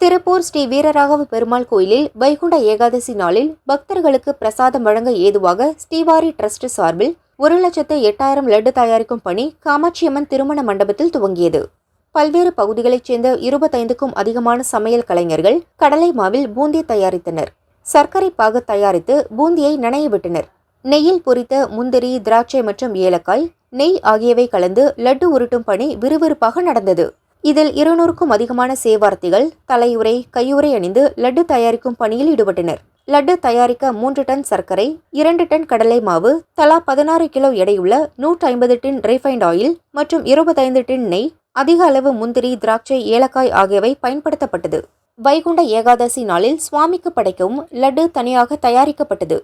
திருப்பூர் ஸ்ரீ வீரராகவ பெருமாள் கோயிலில் வைகுண்ட ஏகாதசி நாளில் பக்தர்களுக்கு பிரசாதம் வழங்க ஏதுவாக ஸ்ரீவாரி டிரஸ்ட் சார்பில் 1,08,000 லட்டு தயாரிக்கும் பணி காமாட்சியம்மன் திருமண மண்டபத்தில் துவங்கியது. பல்வேறு பகுதிகளைச் சேர்ந்த 25க்கும் அதிகமான சமையல் கலைஞர்கள் கடலை மாவில் பூந்தி தயாரித்தனர். சர்க்கரை பாகு தயாரித்து பூந்தியை நனைய விட்டனர். நெய்யில் பொரித்த முந்திரி, திராட்சை மற்றும் ஏலக்காய், நெய் ஆகியவை கலந்து லட்டு உருட்டும் பணி விறுவிறுப்பாக நடந்தது. இதில் 200க்கும் அதிகமான சேவார்த்திகள் தலையுறை, கையுறை அணிந்து லட்டு தயாரிக்கும் பணியில் ஈடுபட்டனர். லட்டு தயாரிக்க 3 டன் சர்க்கரை, 2 டன் கடலை மாவு, தலா 16 கிலோ எடையுள்ள 150 டின் ரீஃபைண்ட் ஆயில் மற்றும் 25 டின் நெய், அதிக அளவு முந்திரி, திராட்சை, ஏலக்காய் ஆகியவை பயன்படுத்தப்பட்டது. வைகுண்ட ஏகாதசி நாளில் சுவாமிக்கு படைக்கவும் லட்டு தனியாக தயாரிக்கப்பட்டது.